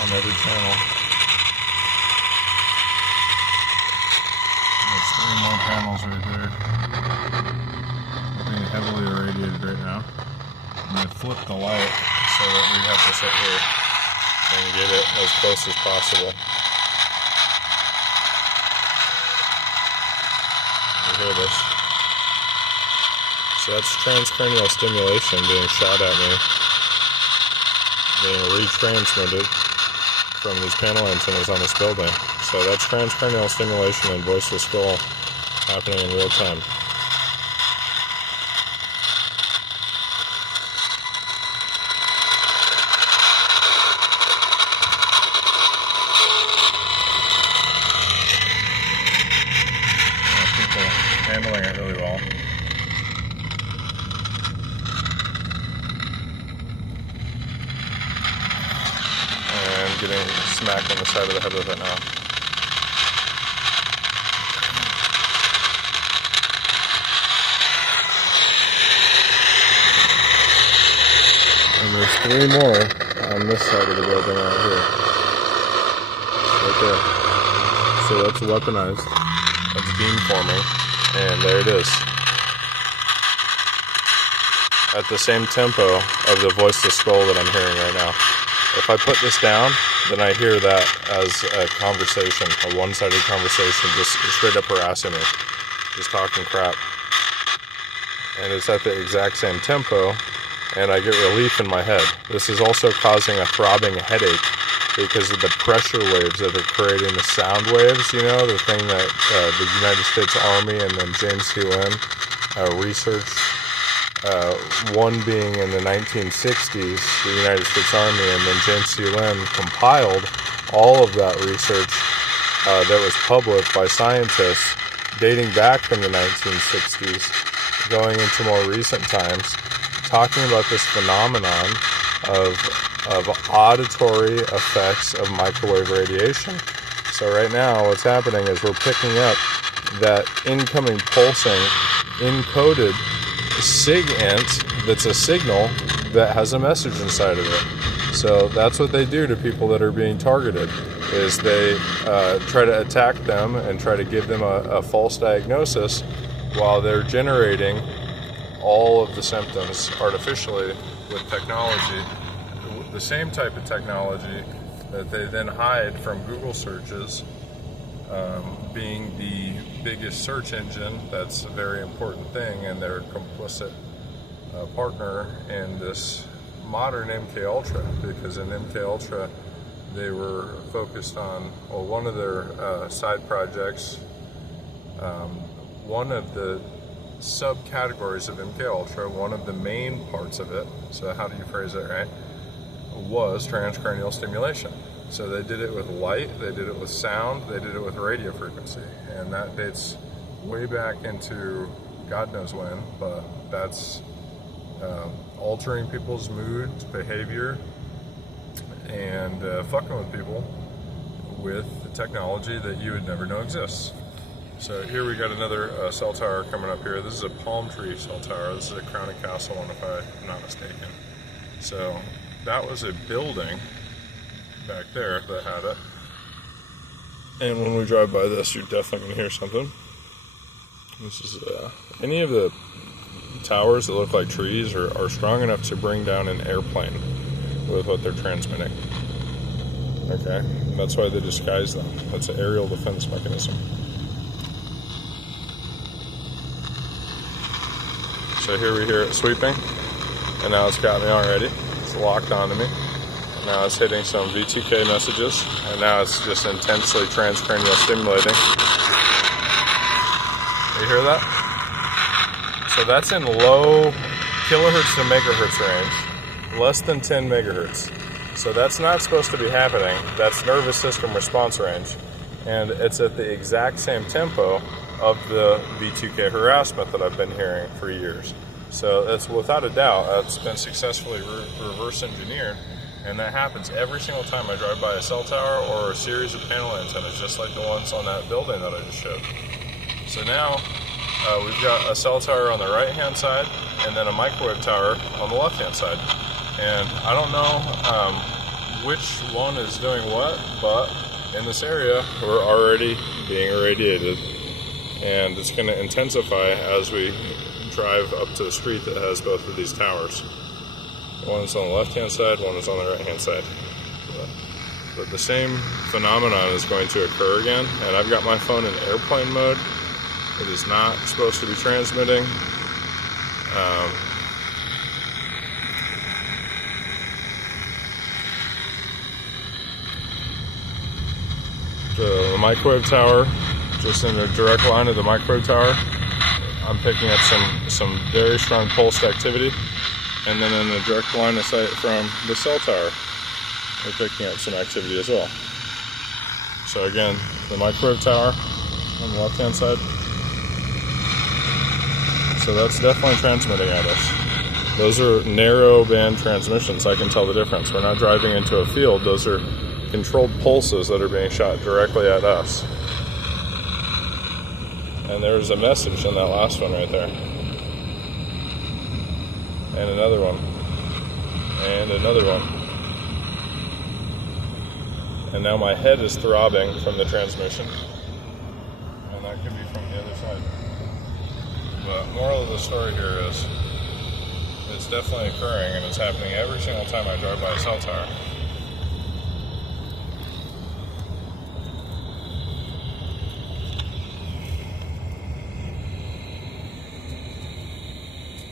on every channel. There's 3 more panels right there. They're being heavily irradiated right now. And they flipped the light so that we have to sit here and get it as close as possible. You hear this? So that's transcranial stimulation being shot at me, being retransmitted from these panel antennas on this building. So that's transcranial stimulation and voice to skull happening in real time. People handling it really well. And getting smacked on the side of the head with it now. And there's 3 more on this side of the building right here. Right there. So that's weaponized. That's beamforming. And there it is. At the same tempo of the voice to skull that I'm hearing right now. If I put this down, then I hear that as a conversation, a one-sided conversation, just straight up harassing me, just talking crap. And it's at the exact same tempo, and I get relief in my head. This is also causing a throbbing headache because of the pressure waves that are creating the sound waves, you know, the thing that the United States Army and then James C. Lynn researched. One being in the 1960s, the United States Army, and then James C. Lynn compiled all of that research that was published by scientists dating back from the 1960s, going into more recent times, talking about this phenomenon of auditory effects of microwave radiation. So right now what's happening is we're picking up that incoming pulsing encoded SIG-int that's a signal that has a message inside of it. So that's what they do to people that are being targeted, is they try to attack them and try to give them a false diagnosis while they're generating all of the symptoms artificially with technology, the same type of technology that they then hide from Google searches, being the biggest search engine. That's a very important thing, and they're a complicit partner in this modern MK Ultra, because in MK Ultra they were focused on, well, one of their side projects, one of the subcategories of MK Ultra, one of the main parts of it, so how do you phrase it right, was transcranial stimulation. So they did it with light, they did it with sound, they did it with radio frequency, and that dates way back into God knows when, but that's altering people's mood, behavior, and fucking with people with the technology that you would never know exists. So here we got another cell tower coming up here. This is a palm tree cell tower. This is a Crown and Castle one, if I'm not mistaken. So that was a building back there that had it. And when we drive by this, you're definitely going to hear something. This is any of the towers that look like trees are strong enough to bring down an airplane with what they're transmitting. Okay, that's why they disguise them. That's an aerial defense mechanism. So here we hear it sweeping, and now it's got me already. It's locked onto me. And now it's hitting some V2k messages, and now it's just intensely transcranial stimulating. You hear that? So that's in low kilohertz to megahertz range, less than 10 megahertz. So that's not supposed to be happening. That's nervous system response range. And it's at the exact same tempo of the V2k harassment that I've been hearing for years. So that's without a doubt, that's been successfully reverse engineered. And that happens every single time I drive by a cell tower or a series of panel antennas, just like the ones on that building that I just showed. So now we've got a cell tower on the right hand side and then a microwave tower on the left hand side. And I don't know which one is doing what, but in this area, we're already being irradiated. And it's going to intensify as we drive up to the street that has both of these towers. One is on the left-hand side, one is on the right-hand side. But the same phenomenon is going to occur again, and I've got my phone in airplane mode. It is not supposed to be transmitting. The microwave tower, just in a direct line of the microwave tower, I'm picking up some very strong pulsed activity. And then in a direct line of sight from the cell tower, we're picking up some activity as well. So again, the microwave tower on the left-hand side. So that's definitely transmitting at us. Those are narrow band transmissions. I can tell the difference. We're not driving into a field. Those are controlled pulses that are being shot directly at us. And there's a message in that last one right there. And another one. And another one. And now my head is throbbing from the transmission. And that could be from the other side. But moral of the story here is, it's definitely occurring, and it's happening every single time I drive by a cell tower.